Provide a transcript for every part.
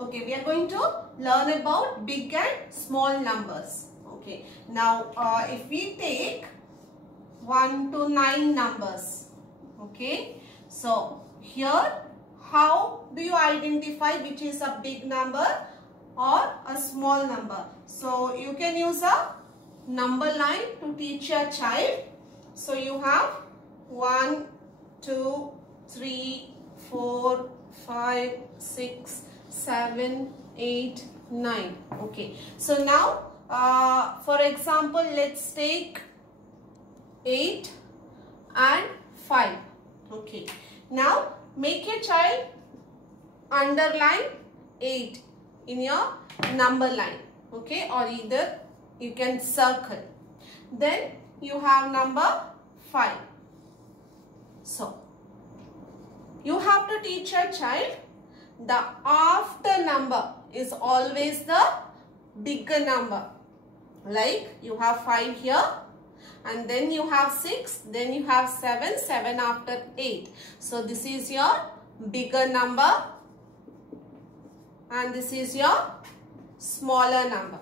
Okay, we are going to learn about big and small numbers. Okay, now if we take 1 to 9 numbers, okay, so here how do you identify which is a big number or a small number? So you can use a number line to teach your child. So you have 1, 2, 3, 4, 5, 6, 7, 8, 9. Okay. So now for example, let's take 8 and 5. Okay. Now make your child underline 8 in your number line. Okay. Or either you can circle. Then you have number 5. So you have to teach your child the after number is always the bigger number. Like you have 5 here and then you have 6, then you have 7, 7 after 8. So this is your bigger number and this is your smaller number.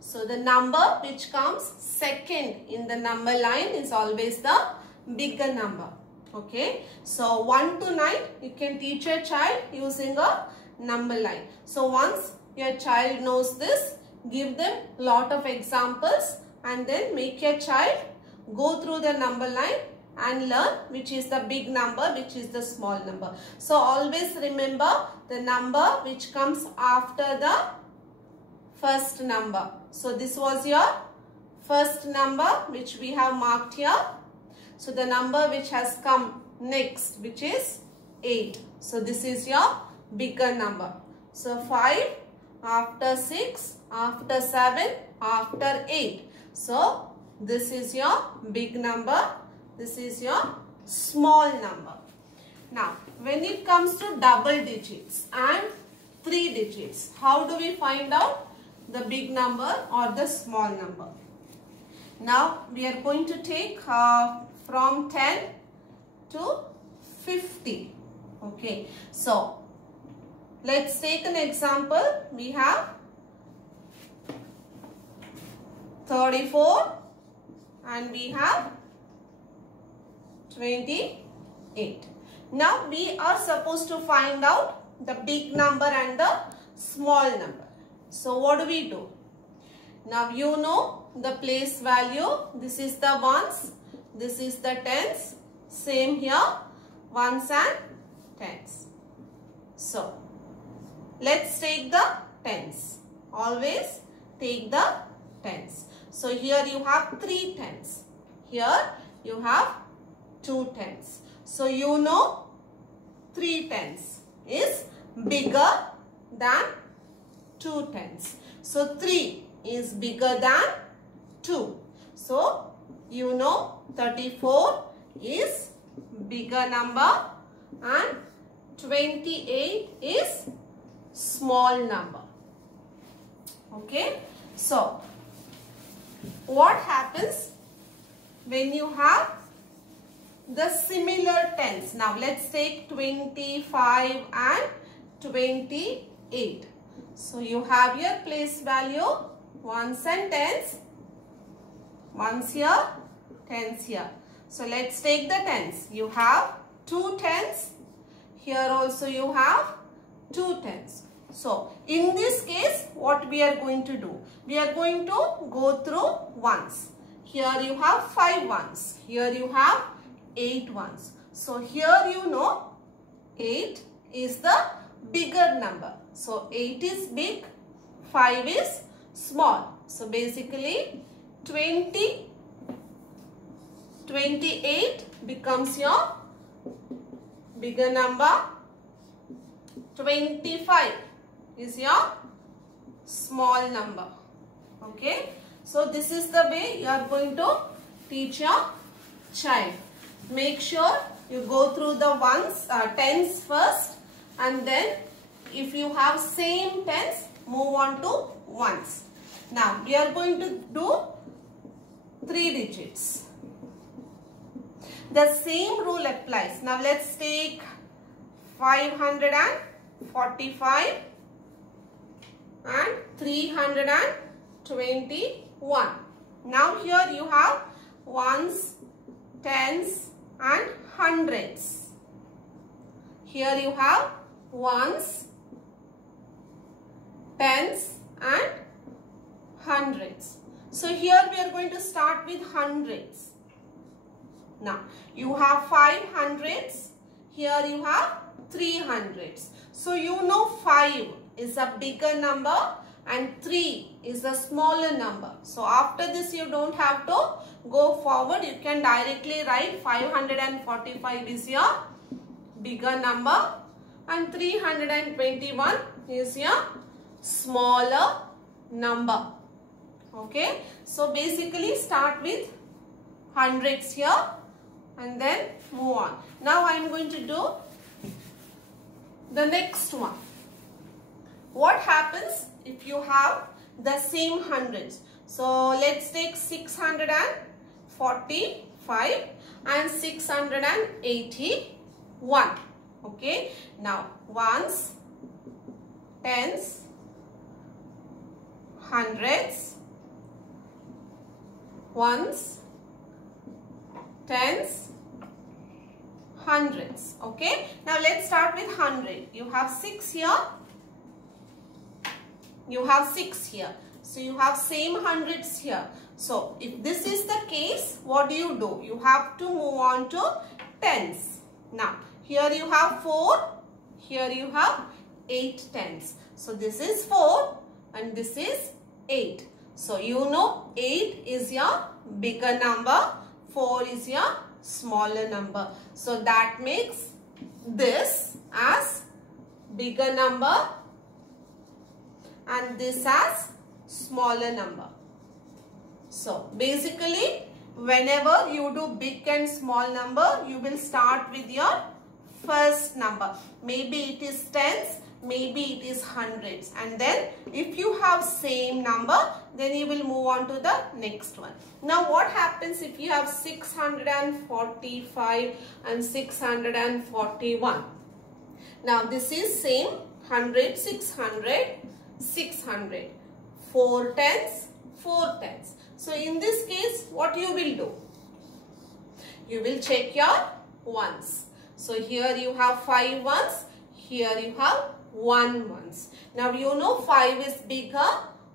So the number which comes second in the number line is always the bigger number. Okay, so 1 to 9 you can teach your child using a number line. So once your child knows this, give them lot of examples and then make your child go through the number line and learn which is the big number, which is the small number. So always remember the number which comes after the first number. So this was your first number which we have marked here. So the number which has come next, which is 8. So this is your bigger number. So 5 after 6, after 7, after 8. So this is your big number. This is your small number. Now when it comes to double digits and 3 digits, how do we find out the big number or the small number? Now we are going to take from 10 to 50. Okay, so let's take an example. We have 34 and we have 28. Now we are supposed to find out the big number and the small number. So what do we do? Now you know the place value. This is the ones. This is the tens. Same here. Ones and tens. So let's take the tens. Always take the tens. So here you have 3 tens. Here you have 2 tens. So you know 3 tens is bigger than 2 tens. So 3 is bigger than 2. So you know 34 is bigger number and 28 is small number. Okay. So what happens when you have the similar tens? Now let's take 25 and 28. So you have your place value, ones and tens, ones here, tens here. So let's take the tens. You have 2 tens. Here also you have 2 tens. So in this case, what we are going to do? We are going to go through ones. Here you have 5 ones. Here you have 8 ones. So here you know 8 is the bigger number. So 8 is big, 5 is small. So basically 28 becomes your bigger number. 25 is your small number. Okay. So this is the way you are going to teach your child. Make sure you go through the tens first, and then if you have same tens, move on to ones. Now we are going to do 3 digits. The same rule applies. Now let's take 545 and 321. Now here you have ones, tens and hundreds. Here you have ones, tens and hundreds. So here we are going to start with hundreds. Now you have 5 hundreds. Here you have 3 hundreds. So you know 5 is a bigger number and 3 is a smaller number. So after this you don't have to go forward. You can directly write 545 is your bigger number and 321 is your smaller number. Okay. So basically start with hundreds here and then move on. Now I am going to do the next one. What happens if you have the same hundreds? So let's take 645 and 681. Okay. Now ones, tens, hundreds, ones, tens, hundreds. Okay. Now let's start with 100. You have 6 here. You have 6 here. So you have same hundreds here. So if this is the case, what do? You have to move on to tens. Now here you have 4. Here you have 8 tens. So this is 4 and this is 8. So you know 8 is your bigger number. 4 is your smaller number. So that makes this as bigger number and this as smaller number. So basically whenever you do big and small number, you will start with your first number. Maybe it is tens, maybe it is hundreds, and then if you have same number, then you will move on to the next one. Now what happens if you have 645 and 641? Now this is same 100, 600, 600, 4 tens, 4 tens. So in this case, what you will do? You will check your ones. So here you have 5 ones, here you have 1 ones. Now you know 5 is bigger,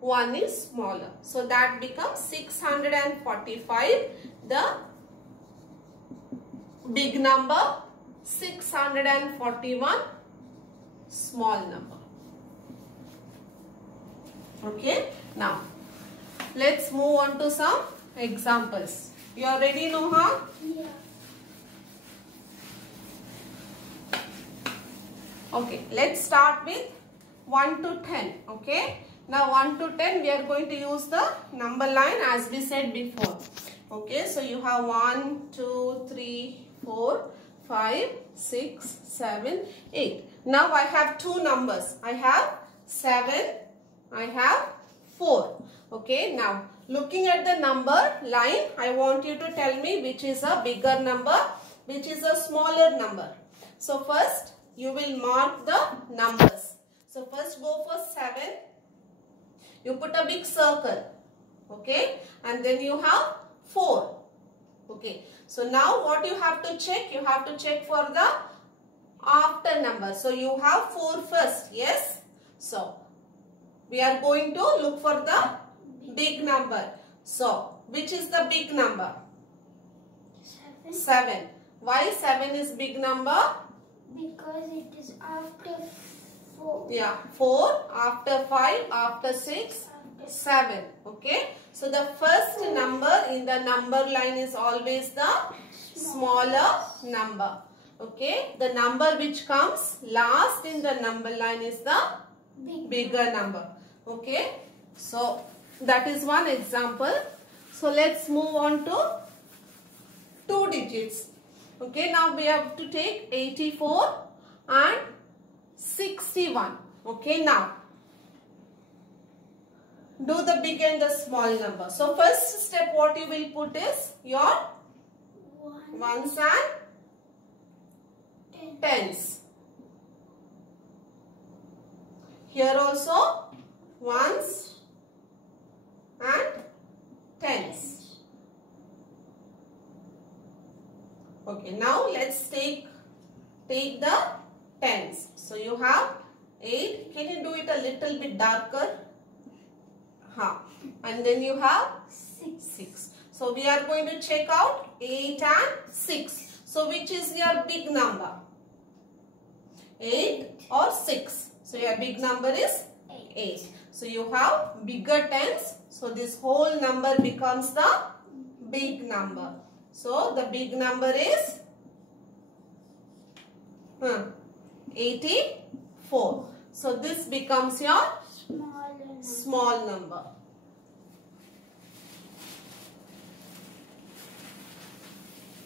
1 is smaller. So that becomes 645, the big number, 641, small number. Okay. Now let's move on to some examples. You are ready, Noha? Yeah. Okay, let's start with 1 to 10. Okay. Now 1 to 10 we are going to use the number line as we said before. Okay, so you have 1, 2, 3, 4, 5, 6, 7, 8. Now I have 2 numbers. I have 7, I have 4. Okay, now looking at the number line, I want you to tell me which is a bigger number, which is a smaller number. So first you will mark the numbers. So first go for 7. You put a big circle. Okay, and then you have 4. Okay, so now what you have to check? You have to check for the after number. So you have 4 first. Yes. So we are going to look for the big number. So which is the big number? 7. Why 7 is big number? Because it is after 4. Yeah, 4, after 5, after 6, 7. Okay. So the first number in the number line is always the smaller number. Okay. The number which comes last in the number line is the bigger number. Okay. So that is one example. So let's move on to 2 digits. Okay. Now we have to take 84 and 61. Okay. Now do the big and the small number. So first step what you will put is your ones and tens. Here also ones and tens. Okay, now let's take the tens. So you have 8. Can you do it a little bit darker? And then you have 6. So we are going to check out 8 and 6. So which is your big number? 8 or 6? So your big number is 8. So you have bigger tens. So this whole number becomes the big number. So the big number is 84. So this becomes your small number.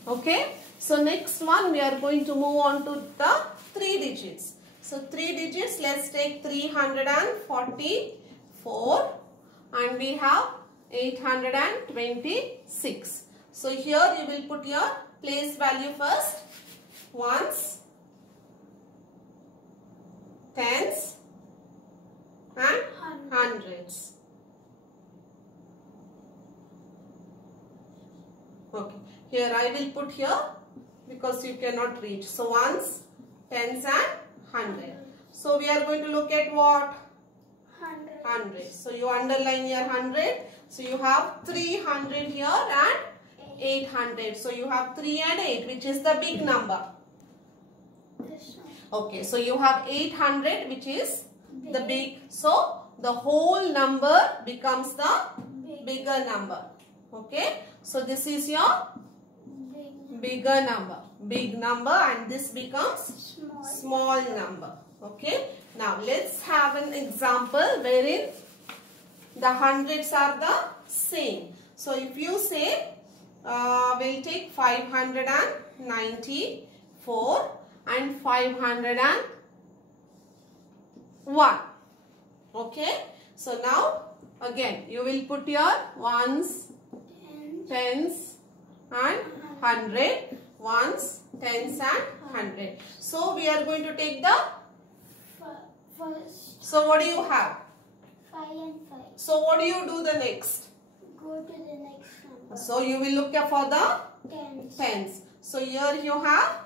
Okay. So next one we are going to move on to the 3 digits. So 3 digits, let's take 344 and we have 826. So here you will put your place value first. Ones, tens and hundreds. Okay. Here I will put here because you cannot reach. So ones, tens and 100. So we are going to look at what? 100. So you underline your 100. So you have 300 here and 800. So you have 3 and 8, which is the big number. Okay, so you have 800, which is the big. So the whole number becomes the bigger number. Okay, so this is your bigger number, big number, and this becomes small number. Okay, now let's have an example wherein the hundreds are the same. So if you say we'll take 594 and 501. Okay, so now again you will put your ones, tens and 100, ones, tens and 100. So we are going to take the first. So what do you have? 5 and 5. So what do you do the next? Go to the next number. So you will look for the Tens. So here you have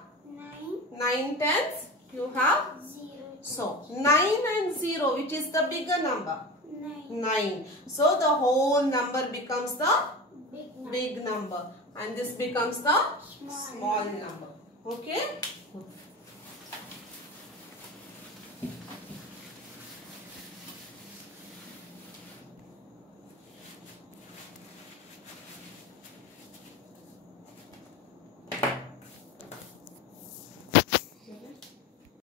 9 tens. You have 0. so 9 and 0, which is the bigger number? 9. So the whole number becomes the big number and this becomes the small number. Okay.